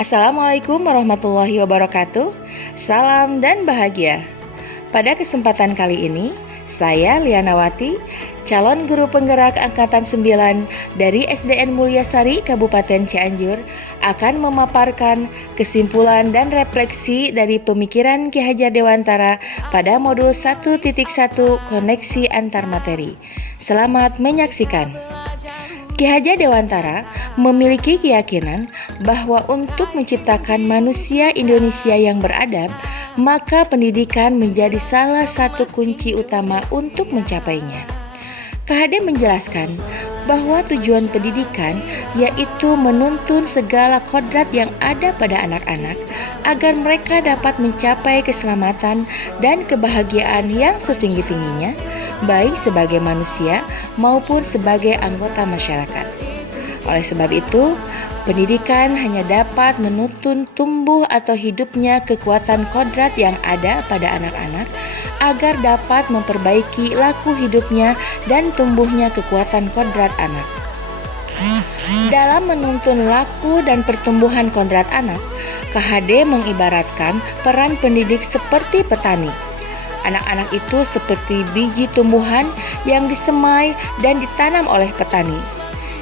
Assalamualaikum warahmatullahi wabarakatuh. Salam dan bahagia. Pada kesempatan kali ini, saya Lianawati, calon guru penggerak Angkatan 9 dari SDN Mulyasari, Kabupaten Cianjur, akan memaparkan kesimpulan dan refleksi dari pemikiran Ki Hajar Dewantara pada modul 1.1 koneksi antar materi. Selamat menyaksikan. Ki Hajar Dewantara memiliki keyakinan bahwa untuk menciptakan manusia Indonesia yang beradab, maka pendidikan menjadi salah satu kunci utama untuk mencapainya. KHD menjelaskan bahwa tujuan pendidikan yaitu menuntun segala kodrat yang ada pada anak-anak agar mereka dapat mencapai keselamatan dan kebahagiaan yang setinggi-tingginya, baik sebagai manusia maupun sebagai anggota masyarakat. Oleh sebab itu, pendidikan hanya dapat menuntun tumbuh atau hidupnya kekuatan kodrat yang ada pada anak-anak agar dapat memperbaiki laku hidupnya dan tumbuhnya kekuatan kodrat anak. Dalam menuntun laku dan pertumbuhan kodrat anak, KHD mengibaratkan peran pendidik seperti petani. Anak-anak itu seperti biji tumbuhan yang disemai dan ditanam oleh petani.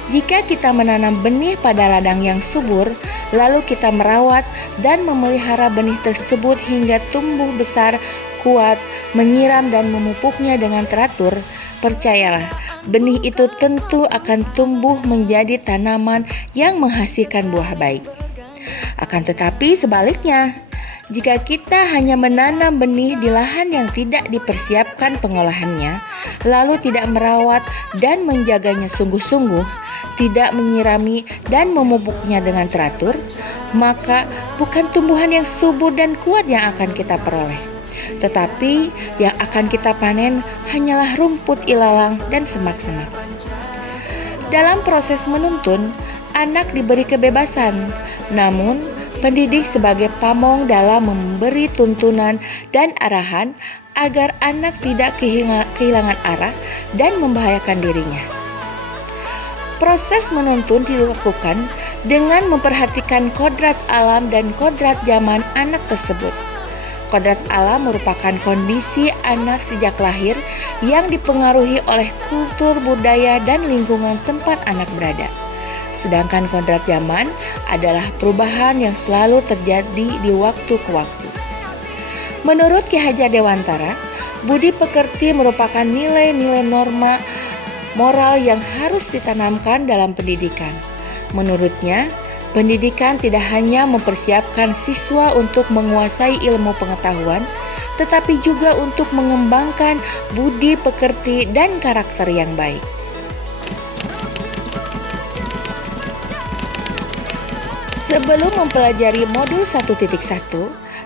Jika kita menanam benih pada ladang yang subur, lalu kita merawat dan memelihara benih tersebut hingga tumbuh besar, kuat, menyiram dan memupuknya dengan teratur, percayalah, benih itu tentu akan tumbuh menjadi tanaman yang menghasilkan buah baik. Akan tetapi sebaliknya, jika kita hanya menanam benih di lahan yang tidak dipersiapkan pengolahannya, lalu tidak merawat dan menjaganya sungguh-sungguh, tidak menyirami dan memupuknya dengan teratur, maka bukan tumbuhan yang subur dan kuat yang akan kita peroleh, tetapi yang akan kita panen hanyalah rumput ilalang dan semak-semak. Dalam proses menuntun, anak diberi kebebasan, namun pendidik sebagai pamong dalam memberi tuntunan dan arahan agar anak tidak kehilangan arah dan membahayakan dirinya. Proses menuntun dilakukan dengan memperhatikan kodrat alam dan kodrat zaman anak tersebut. Kodrat alam merupakan kondisi anak sejak lahir yang dipengaruhi oleh kultur, budaya, dan lingkungan tempat anak berada. Sedangkan kodrat zaman adalah perubahan yang selalu terjadi di waktu ke waktu. Menurut Ki Hajar Dewantara, budi pekerti merupakan nilai-nilai norma moral yang harus ditanamkan dalam pendidikan. Menurutnya, pendidikan tidak hanya mempersiapkan siswa untuk menguasai ilmu pengetahuan, tetapi juga untuk mengembangkan budi pekerti dan karakter yang baik. Sebelum mempelajari modul 1.1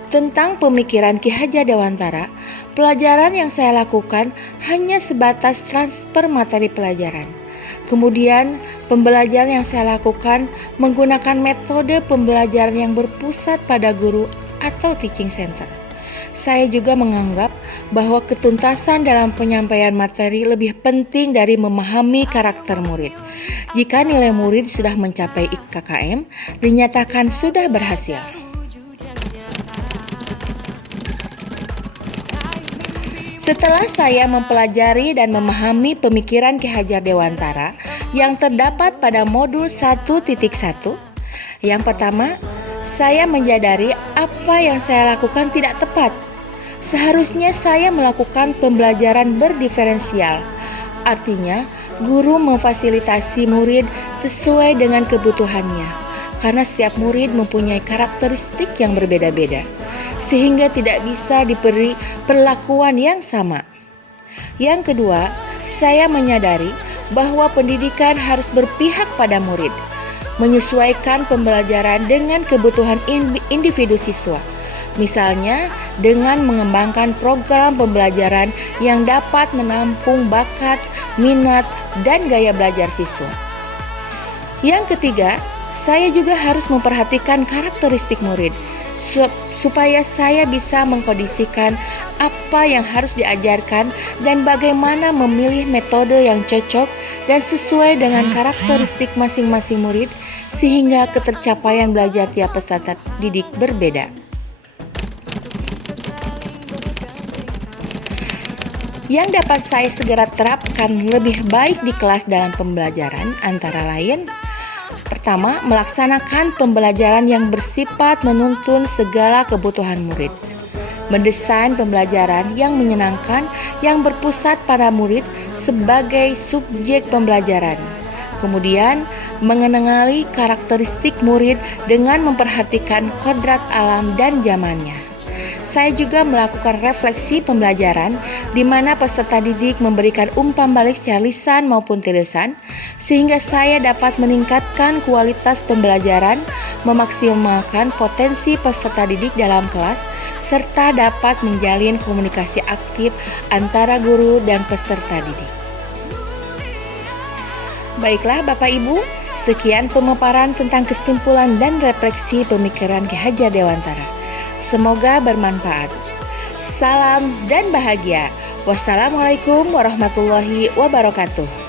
tentang pemikiran Ki Hajar Dewantara, pelajaran yang saya lakukan hanya sebatas transfer materi pelajaran. Kemudian, pembelajaran yang saya lakukan menggunakan metode pembelajaran yang berpusat pada guru atau teaching center. Saya juga menganggap bahwa ketuntasan dalam penyampaian materi lebih penting dari memahami karakter murid. Jika nilai murid sudah mencapai IKKM, dinyatakan sudah berhasil. Setelah saya mempelajari dan memahami pemikiran Ki Hajar Dewantara yang terdapat pada modul 1.1, yang pertama, saya menyadari apa yang saya lakukan tidak tepat. Seharusnya saya melakukan pembelajaran berdiferensial. Artinya, guru memfasilitasi murid sesuai dengan kebutuhannya, karena setiap murid mempunyai karakteristik yang berbeda-beda, sehingga tidak bisa diberi perlakuan yang sama. Yang kedua, saya menyadari bahwa pendidikan harus berpihak pada murid, menyesuaikan pembelajaran dengan kebutuhan individu siswa. Misalnya, dengan mengembangkan program pembelajaran yang dapat menampung bakat, minat, dan gaya belajar siswa. Yang ketiga, saya juga harus memperhatikan karakteristik murid supaya saya bisa mengkondisikan apa yang harus diajarkan dan bagaimana memilih metode yang cocok dan sesuai dengan karakteristik masing-masing murid sehingga ketercapaian belajar tiap peserta didik berbeda. Yang dapat saya segera terapkan lebih baik di kelas dalam pembelajaran antara lain: pertama, melaksanakan pembelajaran yang bersifat menuntun segala kebutuhan murid. Mendesain pembelajaran yang menyenangkan yang berpusat pada murid sebagai subjek pembelajaran. Kemudian, mengenali karakteristik murid dengan memperhatikan kodrat alam dan zamannya. Saya juga melakukan refleksi pembelajaran di mana peserta didik memberikan umpan balik secara lisan maupun tulisan sehingga saya dapat meningkatkan kualitas pembelajaran, memaksimalkan potensi peserta didik dalam kelas, serta dapat menjalin komunikasi aktif antara guru dan peserta didik. Baiklah Bapak Ibu, sekian pemaparan tentang kesimpulan dan refleksi pemikiran Ki Hajar Dewantara. Semoga bermanfaat. Salam dan bahagia. Wassalamualaikum warahmatullahi wabarakatuh.